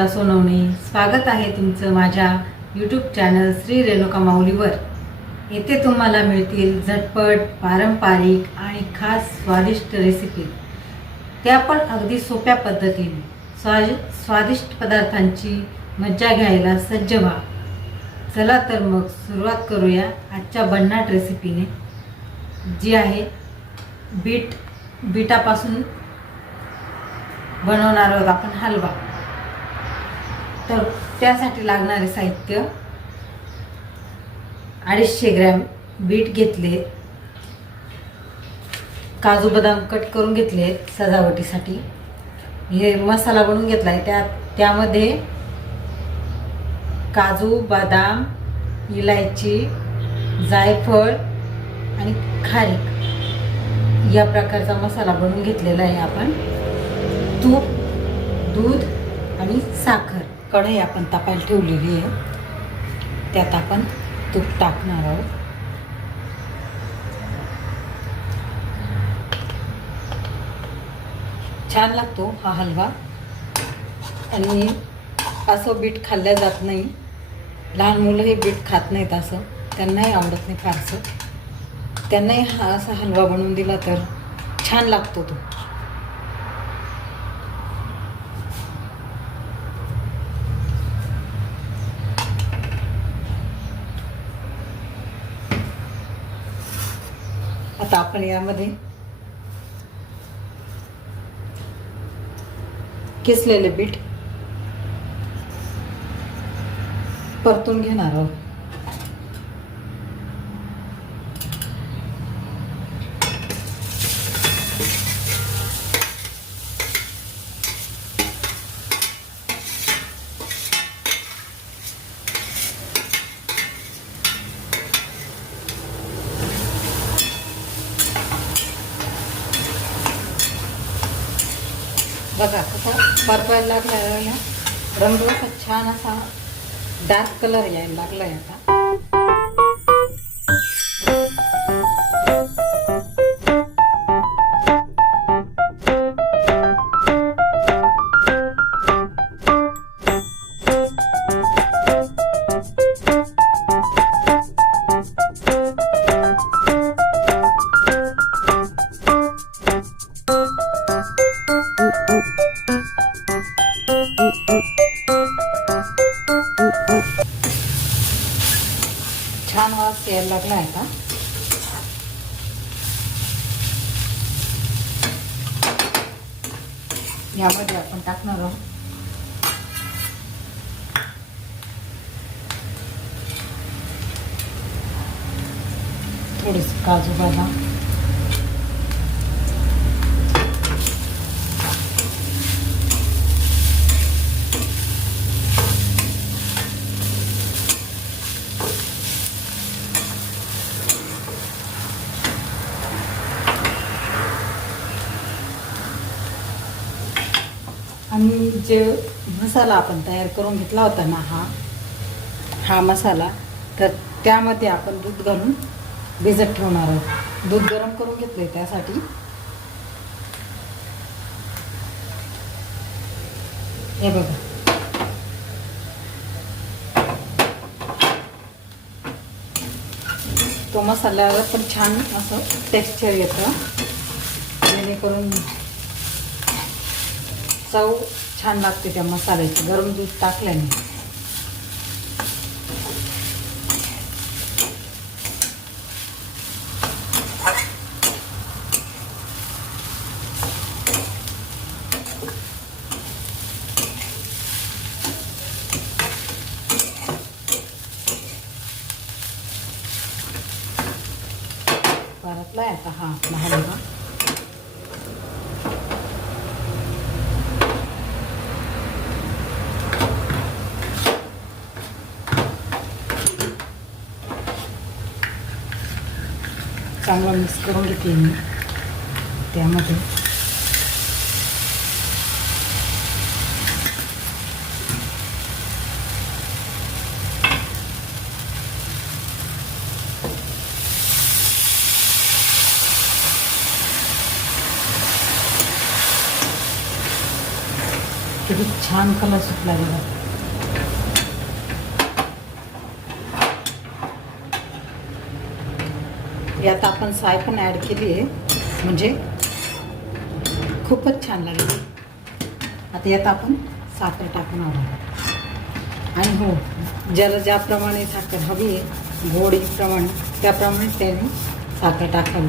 सुचित्रा सोनवणे. स्वागत आहे तुमचं माझ्या यूट्यूब चॅनल श्री रेणुका माऊलीवर. येथे तुम्हाला मिळतील झटपट पारंपरिक आणि खास स्वादिष्ट रेसिपी त्या पण अगदी सोप्या पद्धतीने. स्वा स्वादिष्ट पदार्थांची मज्जा घ्यायला सज्ज व्हा. चला तर मग सुरुवात करूया आजच्या भन्नाट रेसिपीने जी आहे बीट बीटापासून बनवणार आहोत आपण हलवा. तर त्यासाठी लागणारे साहित्य अडीचशे ग्रॅम बीट घेतले. काजू बदाम कट करून घेतले सजावटीसाठी. हे मसाला बनवून घेतला आहे त्या त्यामध्ये काजू बदाम इलायची जायफळ आणि खारीक या प्रकारचा मसाला बनवून घेतलेला आहे आपण. तूप दूध आणि साखर. कढई आपण तापायला ठेवलेली आहे. त्यात आपण तूप टाकणार आहोत. छान लागतो हा हलवा. आणि असं बीट खाल्ल्या जात नाही. लहान मुलं हे बीट खात नाहीत असं. त्यांनाही आवडत नाही फारसं. त्यांनाही हा असा हलवा बनवून दिला तर छान लागतो तो. आता आपण यामध्ये किसलेले बीट परतून घेणार आहोत. बघा कसा परपायला लागला रंग असा छान असा डार्क कलर यायला लागला आहे आता. वास आहे आता यामध्ये आपण टाकणार आहोत. थोडेसे काजू बदाम. आणि जे मसाला आपण तयार करून घेतला होता ना हा हा मसाला तर त्यामध्ये आपण दूध घालून भिजत ठेवणार आहोत. दूध गरम करून घेतले त्यासाठी. हे बघा. तो मसाल्यावर पण छान असं टेक्स्चर येतं. जेणेकरून चव छान लागते त्या मसाल्याची. गरम दूध टाकल्याने. परतलाय आहे आता हा आपला हलवा चांगला मिक्स करून घेते मी. त्यामध्ये. किती छान कलर सुटला गेला यात आपण साय पण ॲड केली आहे. म्हणजे खूपच छान लागेल. आता यात आपण साखर टाकणार आहोत. आणि हो ज्याला ज्याप्रमाणे साखर हवी आहे गोडीप्रमाणे त्याप्रमाणे त्याने साखर टाकावी.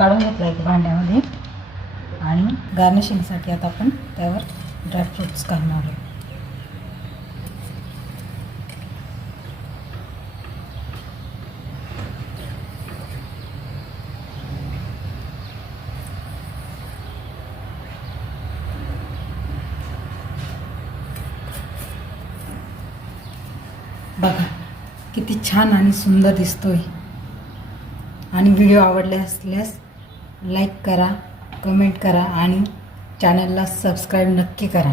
काढून घेतला एक भांड्यामध्ये. आणि गार्निशिंगसाठी आता आपण त्यावर ड्रायफ्रूट्स घालणार आहोत. बघा किती छान आणि सुंदर दिसतोय. आणि व्हिडिओ आवडले असल्यास लाईक करा कमेंट करा आणि चॅनलला सबस्क्राईब नक्की करा.